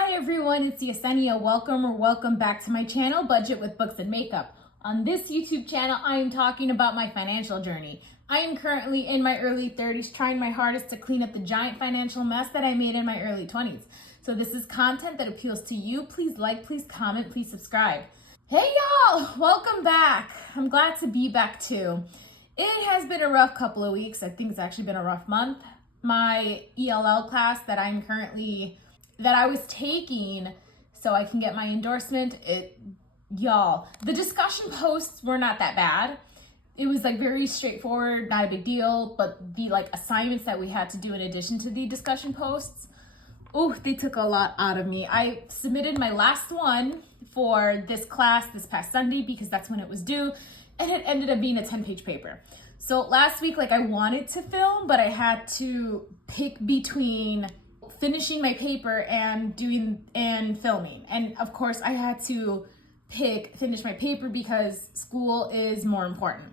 Hi everyone, it's Yessenia. Welcome back to my channel, Budget with Books and Makeup. On this YouTube channel, I am talking about my financial journey. I am currently in my early 30s, trying my hardest to clean up the giant financial mess that I made in my early 20s. So this is content that appeals to you. Please like, please comment, please subscribe. Hey y'all, welcome back. I'm glad to be back too. It has been a rough couple of weeks. I think it's actually been a rough month. My ELL class that I was taking so I can get my endorsement, the discussion posts were not that bad. It was like very straightforward, not a big deal, but the assignments that we had to do in addition to the discussion posts, they took a lot out of me. I submitted my last one for this class this past Sunday because that's when it was due, and it ended up being a 10-page paper. So last week, I wanted to film, but I had to pick between finishing my paper and filming. And of course I had to finish my paper because school is more important.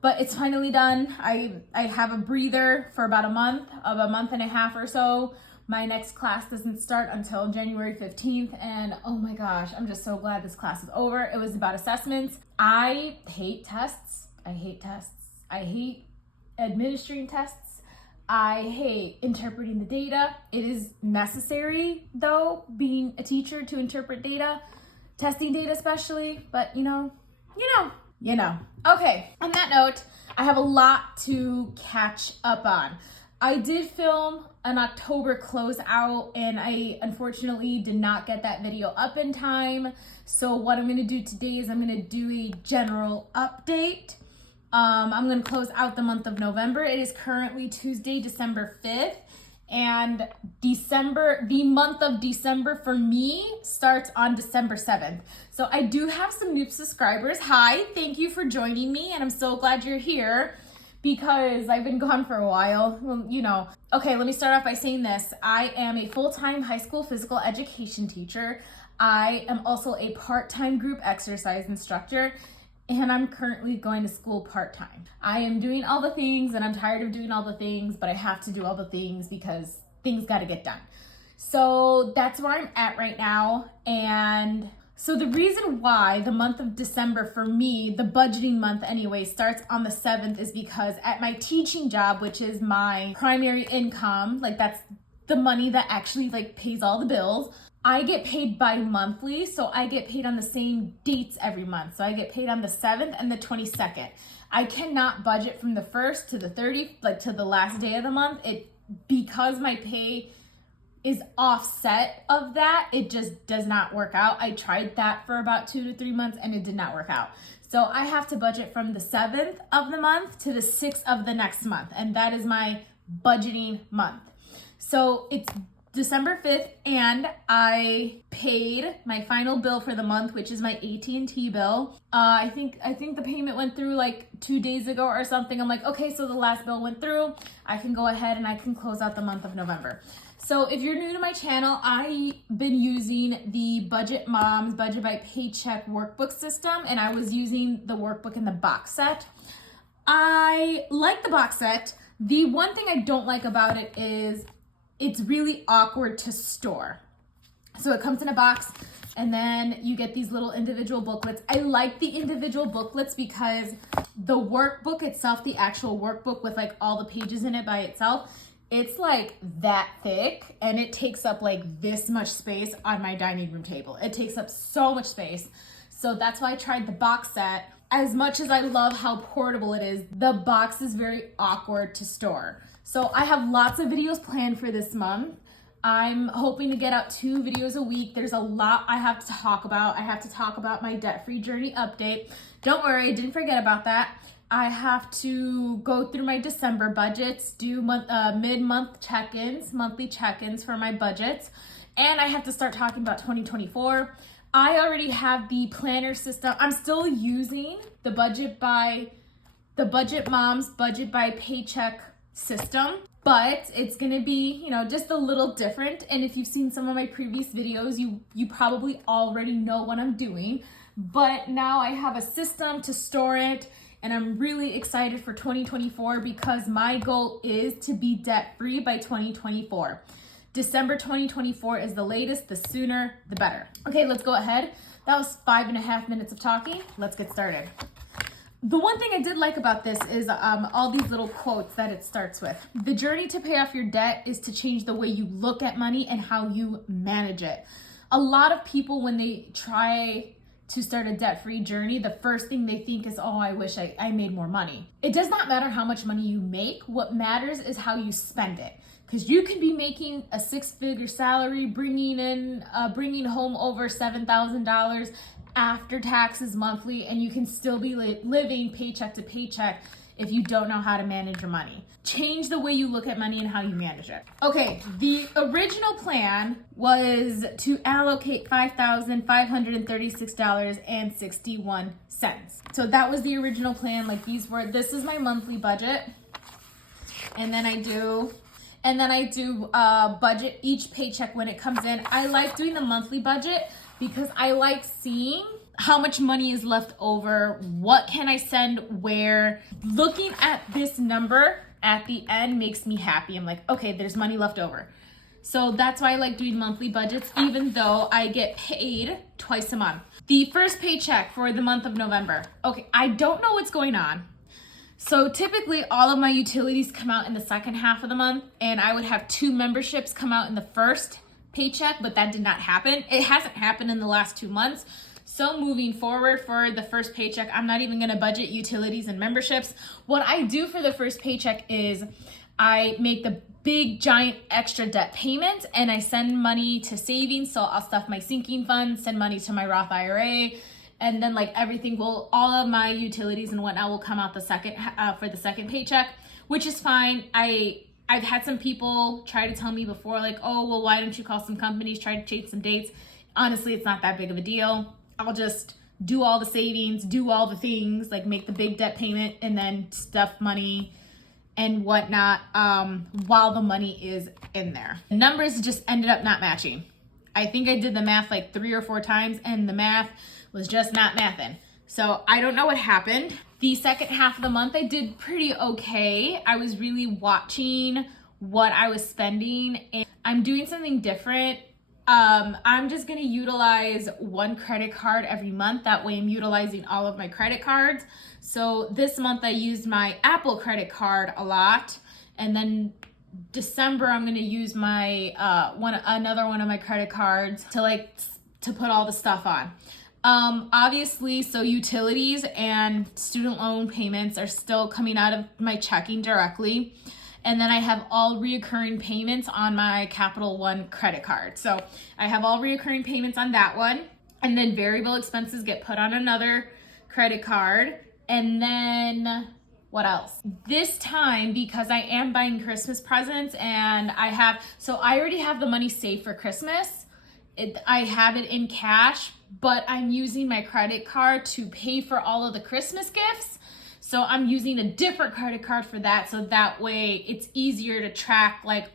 But it's finally done. I have a breather for about a month and a half or so. My next class doesn't start until January 15th. And oh my gosh, I'm just so glad this class is over. It was about assessments. I hate tests. I hate administering tests. I hate interpreting the data. It is necessary, though, being a teacher, to interpret data, testing data especially, but you know. Okay, on that note, I have a lot to catch up on. I did film an October closeout, and I unfortunately did not get that video up in time. So what I'm gonna do today is I'm gonna do a general update. I'm going to close out the month of November. It is currently Tuesday, December 5th, and the month of December for me starts on December 7th. So I do have some new subscribers. Hi, thank you for joining me, and I'm so glad you're here because I've been gone for a while. Well, Okay, let me start off by saying this. I am a full-time high school physical education teacher. I am also a part-time group exercise instructor, and I'm currently going to school part-time. I am doing all the things, and I'm tired of doing all the things, but I have to do all the things because things got to get done. So that's where I'm at right now. And so the reason why the month of December for me, the budgeting month anyway, starts on the 7th is because at my teaching job, which is my primary income, that's the money that actually pays all the bills, I get paid bi-monthly, so I get paid on the same dates every month. So I get paid on the 7th and the 22nd. I cannot budget from the 1st to the 30th, to the last day of the month. Because my pay is offset of that, it just does not work out. I tried that for about 2 to 3 months and it did not work out. So I have to budget from the 7th of the month to the 6th of the next month, and that is my budgeting month. So it's December 5th, and I paid my final bill for the month, which is my AT&T bill. I think the payment went through 2 days ago or something. I'm okay, so the last bill went through. I can go ahead and I can close out the month of November. So if you're new to my channel, I've been using the Budget Moms Budget by Paycheck workbook system, and I was using the workbook in the box set. I like the box set. The one thing I don't like about it is it's really awkward to store. So it comes in a box, and then you get these little individual booklets. I like the individual booklets because the workbook itself, the actual workbook with all the pages in it by itself, it's that thick, and it takes up this much space on my dining room table. It takes up so much space. So that's why I tried the box set. As much as I love how portable it is, the box is very awkward to store. So I have lots of videos planned for this month. I'm hoping to get out 2 videos a week. There's a lot I have to talk about. I have to talk about my debt-free journey update. Don't worry, I didn't forget about that. I have to go through my December budgets, do mid-month check-ins, monthly check-ins for my budgets, and I have to start talking about 2024. I already have the planner system. I'm still using the Budget Moms Budget by Paycheck system, but it's gonna be, just a little different. And if you've seen some of my previous videos, you probably already know what I'm doing. But now I have a system to store it, and I'm really excited for 2024 because my goal is to be debt-free by 2024. December 2024 is the latest, the sooner, the better. Okay, let's go ahead. That was 5.5 minutes of talking. Let's get started. The one thing I did like about this is all these little quotes that it starts with. The journey to pay off your debt is to change the way you look at money and how you manage it. A lot of people, when they try to start a debt-free journey, the first thing they think is, oh, I wish I made more money. It does not matter how much money you make. What matters is how you spend it. Because you could be making a 6-figure salary, bringing home over $7,000 after taxes monthly, and you can still be living paycheck to paycheck if you don't know how to manage your money. Change the way you look at money and how you manage it. Okay, the original plan was to allocate $5,536.61. So that was the original plan. Like this is my monthly budget. And then I do budget each paycheck when it comes in. I like doing the monthly budget because I like seeing how much money is left over, what can I send where. Looking at this number at the end makes me happy. I'm like, okay, there's money left over. So that's why I like doing monthly budgets, even though I get paid twice a month. The first paycheck for the month of November. Okay, I don't know what's going on. So typically all of my utilities come out in the second half of the month, and I would have 2 memberships come out in the first paycheck, but that did not happen. It hasn't happened in the last 2 months. So moving forward for the first paycheck, I'm not even gonna budget utilities and memberships. What I do for the first paycheck is I make the big giant extra debt payment and I send money to savings. So I'll stuff my sinking fund, send money to my Roth IRA, and then like all of my utilities and whatnot will come out for the second paycheck, which is fine. I've had some people try to tell me before, like, oh, well, why don't you call some companies, try to change some dates? Honestly, it's not that big of a deal. I'll just do all the savings, do all the things, like make the big debt payment and then stuff money and whatnot while the money is in there. The numbers just ended up not matching. I think I did the math like 3 or 4 times and the math was just not mathing. So I don't know what happened. The second half of the month, I did pretty okay. I was really watching what I was spending, and I'm doing something different. I'm just gonna utilize one credit card every month. That way I'm utilizing all of my credit cards. So this month I used my Apple credit card a lot. And then December, I'm gonna use my another one of my credit cards to put all the stuff on. Obviously, so utilities and student loan payments are still coming out of my checking directly. And then I have all reoccurring payments on my Capital One credit card. So I have all reoccurring payments on that one. And then variable expenses get put on another credit card. And then what else? This time, because I am buying Christmas presents and I already have the money saved for Christmas. I have it in cash, but I'm using my credit card to pay for all of the Christmas gifts. So I'm using a different credit card for that. So that way it's easier to track like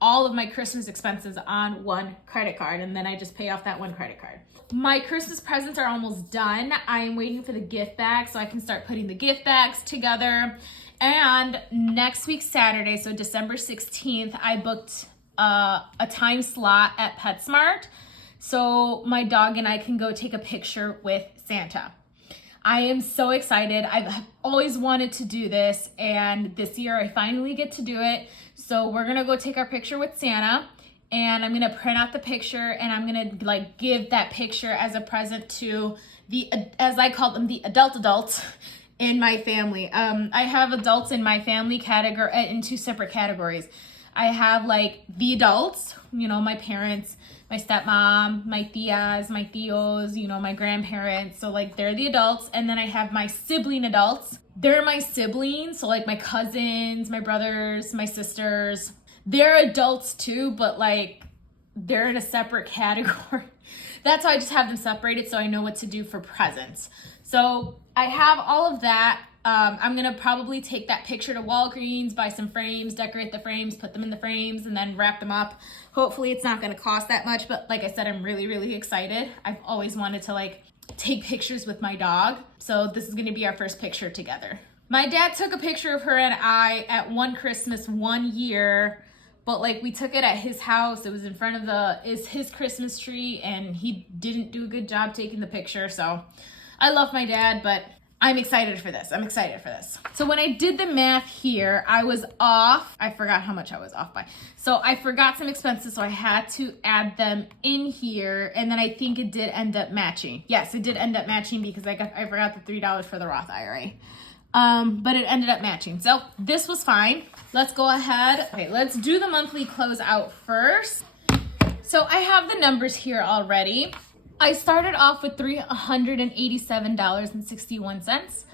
all of my Christmas expenses on one credit card. And then I just pay off that one credit card. My Christmas presents are almost done. I am waiting for the gift bags so I can start putting the gift bags together. And next week, Saturday, so December 16th, I booked a time slot at PetSmart. So my dog and I can go take a picture with Santa. I am so excited. I've always wanted to do this, and this year I finally get to do it. So we're gonna go take our picture with Santa, and I'm gonna print out the picture, and I'm gonna give that picture as a present to as I call them, the adults in my family. I have adults in my family category in 2 separate categories. I have the adults, my parents, my stepmom, my tias, my tios, my grandparents. So they're the adults. And then I have my sibling adults. They're my siblings. So my cousins, my brothers, my sisters, they're adults too, but they're in a separate category. That's why I just have them separated so I know what to do for presents. So I have all of that. I'm gonna probably take that picture to Walgreens, buy some frames, decorate the frames, put them in the frames, and then wrap them up. Hopefully it's not gonna cost that much, but like I said, I'm really, really excited. I've always wanted to take pictures with my dog. So this is gonna be our first picture together. My dad took a picture of her and I at one Christmas one year but like we took it at his house. It was in front of his Christmas tree, and he didn't do a good job taking the picture. So I love my dad, but I'm excited for this. I'm excited for this. So when I did the math here, I was off. I forgot how much I was off by. So I forgot some expenses, so I had to add them in here. And then I think it did end up matching. Yes, it did end up matching because I forgot the $3 for the Roth IRA. But it ended up matching. So this was fine. Let's go ahead. Okay, let's do the monthly closeout first. So I have the numbers here already. I started off with $387.61,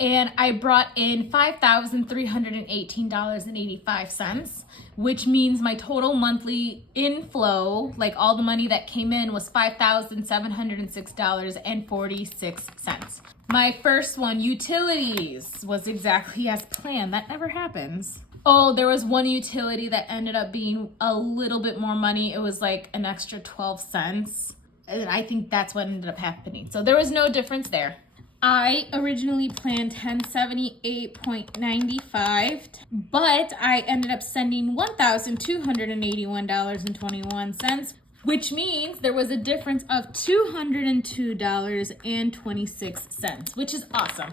and I brought in $5,318.85, which means my total monthly inflow, like all the money that came in, was $5,706.46. My first one, utilities, was exactly as planned. That never happens. Oh, there was one utility that ended up being a little bit more money. It was like an extra 12 cents. And I think that's what ended up happening. So there was no difference there. I originally planned $1,078.95, but I ended up sending $1,281.21, which means there was a difference of $202.26, which is awesome.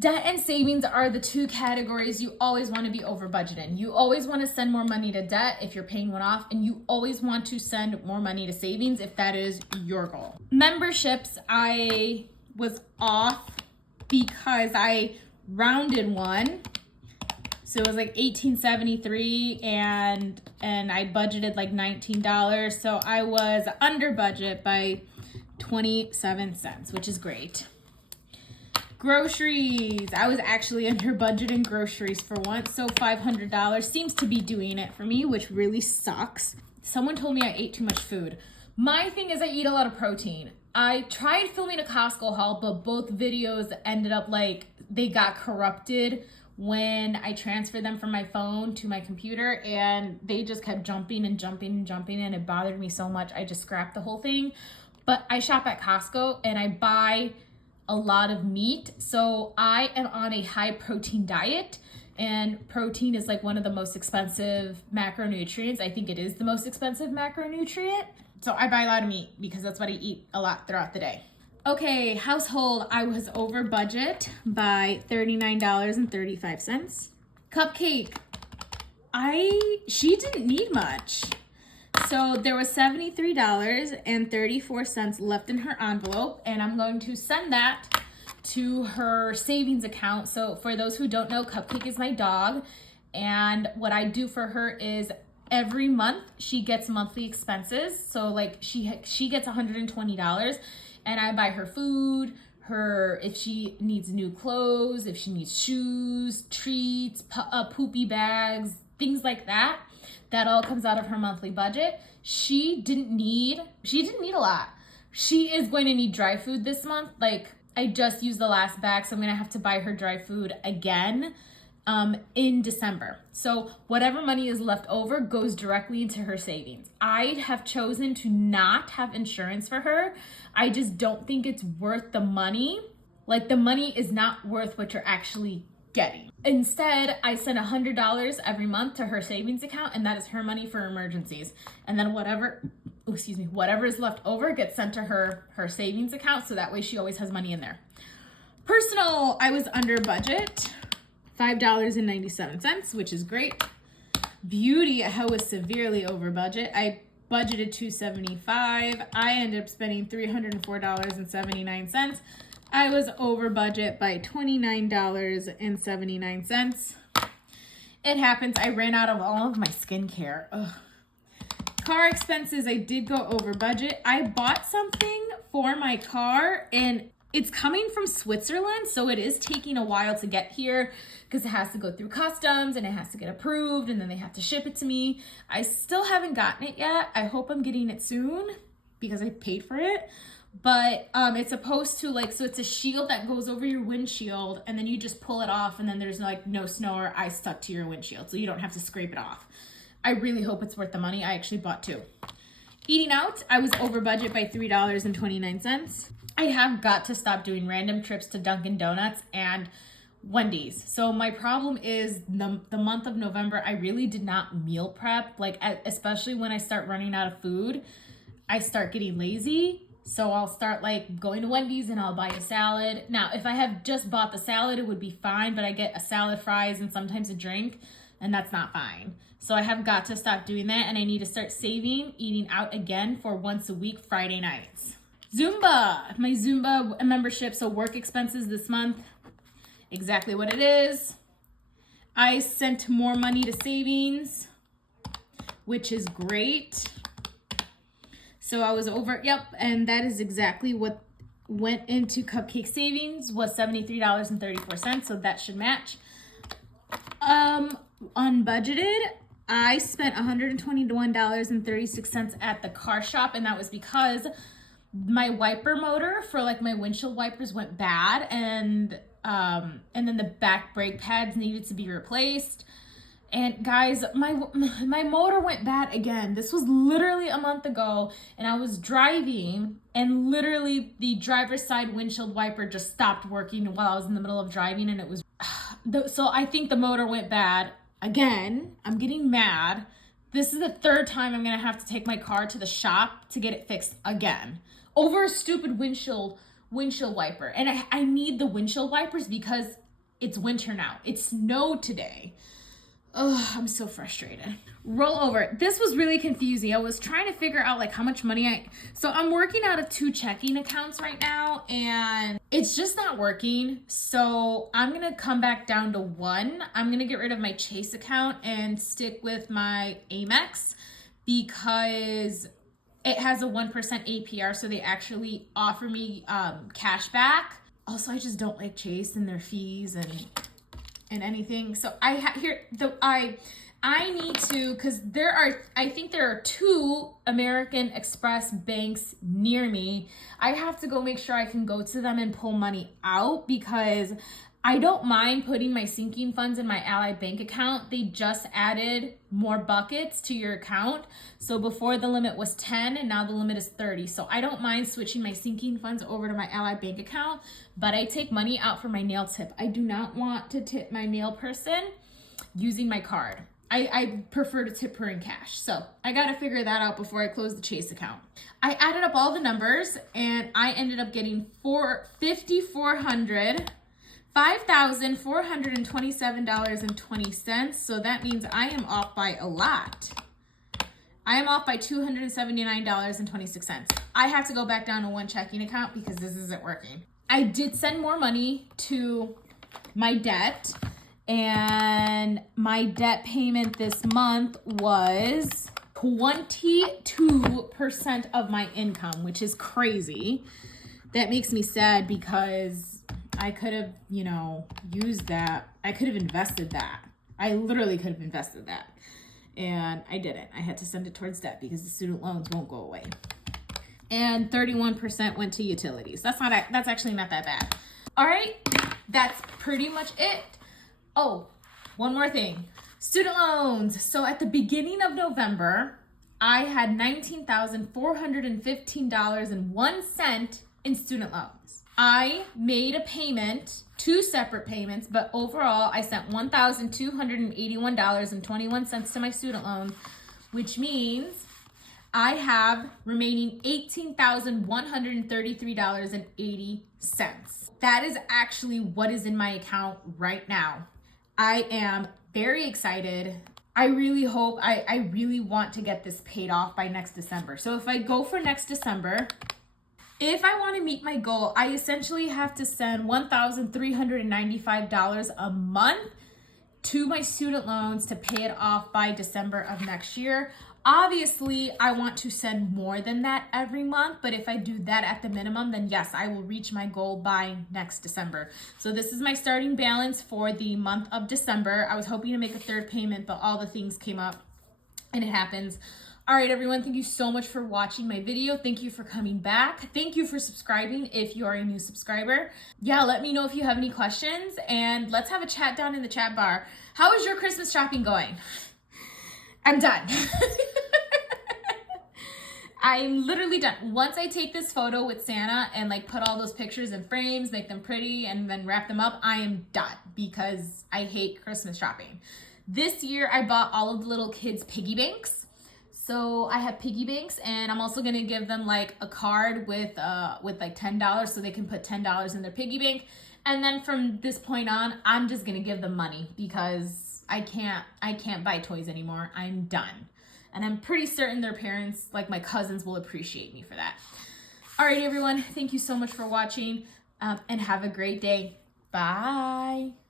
Debt and savings are the two categories you always want to be over budgeting. You always want to send more money to debt if you're paying one off, and you always want to send more money to savings if that is your goal. Memberships, I was off because I rounded one. So it was like $18.73 and I budgeted like $19. So I was under budget by 27 cents, which is great. Groceries. I was actually under budget in groceries for once, so $500 seems to be doing it for me, which really sucks. Someone told me I ate too much food. My thing is I eat a lot of protein. I tried filming a Costco haul, but both videos ended up like they got corrupted when I transferred them from my phone to my computer, and they just kept jumping and jumping and jumping, and it bothered me so much I just scrapped the whole thing. But I shop at Costco and I buy a lot of meat, so I am on a high protein diet, and protein is like one of the most expensive macronutrients. I think it is the most expensive macronutrient. So I buy a lot of meat because that's what I eat a lot throughout the day. Okay, household, I was over budget by $39.35. Cupcake, she didn't need much. So there was $73.34 left in her envelope, and I'm going to send that to her savings account. So for those who don't know, Cupcake is my dog, and what I do for her is every month she gets monthly expenses. So like she gets $120, and I buy her food, if she needs new clothes, if she needs shoes, treats, poopy bags, things like that. That all comes out of her monthly budget. She didn't need a lot. She is going to need dry food this month. Like, I just used the last bag, so I'm gonna have to buy her dry food again in December. So whatever money is left over goes directly into her savings. I have chosen to not have insurance for her. I just don't think it's worth the money. Like, the money is not worth what you're actually getting. Instead, I send $100 every month to her savings account, and that is her money for emergencies. And then whatever is left over gets sent to her savings account, so that way she always has money in there. Personal, I was under budget, $5.97, which is great. Beauty, I was severely over budget. I budgeted $275. I ended up spending $304.79. I was over budget by $29.79. It happens. I ran out of all of my skincare. Ugh. Car expenses, I did go over budget. I bought something for my car, and it's coming from Switzerland, so it is taking a while to get here because it has to go through customs and it has to get approved, and then they have to ship it to me. I still haven't gotten it yet. I hope I'm getting it soon because I paid for it. But it's supposed to, like, so it's a shield that goes over your windshield, and then you just pull it off, and then there's like no snow or ice stuck to your windshield, so you don't have to scrape it off. I really hope it's worth the money. I actually bought two. Eating out, I was over budget by $3.29. I have got to stop doing random trips to Dunkin' Donuts, and Wendy's. So my problem is the month of November, I really did not meal prep. Like, especially when I start running out of food, I start getting lazy. So I'll start like going to Wendy's and I'll buy a salad. Now, if I have just bought the salad, it would be fine, but I get a salad, fries, and sometimes a drink, and that's not fine. So I have got to stop doing that, and I need to start saving, eating out again for once a week, Friday nights. Zumba, my Zumba membership, so work expenses this month, exactly what it is. I sent more money to savings, which is great. So I was over, yep, and that is exactly what went into cupcake savings, was $73.34, so that should match. Unbudgeted, I spent $121.36 at the car shop, and that was because my wiper motor for like my windshield wipers went bad, and then the back brake pads needed to be replaced. And guys, my motor went bad again. This was literally a month ago, and I was driving, and literally the driver's side windshield wiper just stopped working while I was in the middle of driving, and it was so I think the motor went bad again. I'm getting mad. This is the third time I'm gonna have to take my car to the shop to get it fixed again over a stupid windshield wiper. And I need the windshield wipers because it's winter now. It snowed today. Oh, I'm so frustrated. Roll over. This was really confusing. I was trying to figure out like how much money so I'm working out of 2 checking accounts right now, and it's just not working. So I'm going to come back down to 1. I'm going to get rid of my Chase account and stick with my Amex because it has a 1% APR. So they actually offer me cash back. Also, I just don't like Chase and their fees and anything. So I need to, because I think there are 2 American Express banks near me. I have to go make sure I can go to them and pull money out, because I don't mind putting my sinking funds in my Ally bank account. They just added more buckets to your account. So before the limit was 10 and now the limit is 30. So I don't mind switching my sinking funds over to my Ally bank account, but I take money out for my nail tip. I do not want to tip my nail person using my card. I prefer to tip her in cash. So I got to figure that out before I close the Chase account. I added up all the numbers and I ended up getting $5,427.20. So that means I am off by a lot. I am off by $279.26. I have to go back down to 1 checking account because this isn't working. I did send more money to my debt, and my debt payment this month was 22% of my income, which is crazy. That makes me sad because I could have, used that. I could have invested that. I literally could have invested that. And I didn't. I had to send it towards debt because the student loans won't go away. And 31% went to utilities. That's actually not that bad. All right, that's pretty much it. Oh, one more thing. Student loans. So at the beginning of November, I had $19,415.01 in student loans. I made a payment, 2 separate payments, but overall I sent $1,281.21 to my student loans, which means I have remaining $18,133.80. That is actually what is in my account right now. I am very excited. I really hope, I really want to get this paid off by next December. So if I go for next December, if I want to meet my goal, I essentially have to send $1,395 a month to my student loans to pay it off by December of next year. Obviously, I want to send more than that every month, but if I do that at the minimum, then yes, I will reach my goal by next December. So this is my starting balance for the month of December. I was hoping to make a 3rd payment, but all the things came up and it happens. All right, everyone, thank you so much for watching my video. Thank you for coming back. Thank you for subscribing if you are a new subscriber. Yeah, let me know if you have any questions, and let's have a chat down in the chat bar. How is your Christmas shopping going? I'm done. I'm literally done. Once I take this photo with Santa and like put all those pictures in frames, make them pretty, and then wrap them up, I am done because I hate Christmas shopping. This year I bought all of the little kids' piggy banks. So I have piggy banks, and I'm also gonna give them like a card with like $10 so they can put $10 in their piggy bank. And then from this point on, I'm just gonna give them money because I can't buy toys anymore. I'm done. And I'm pretty certain their parents, like my cousins, will appreciate me for that. All right, everyone. Thank you so much for watching, and have a great day. Bye.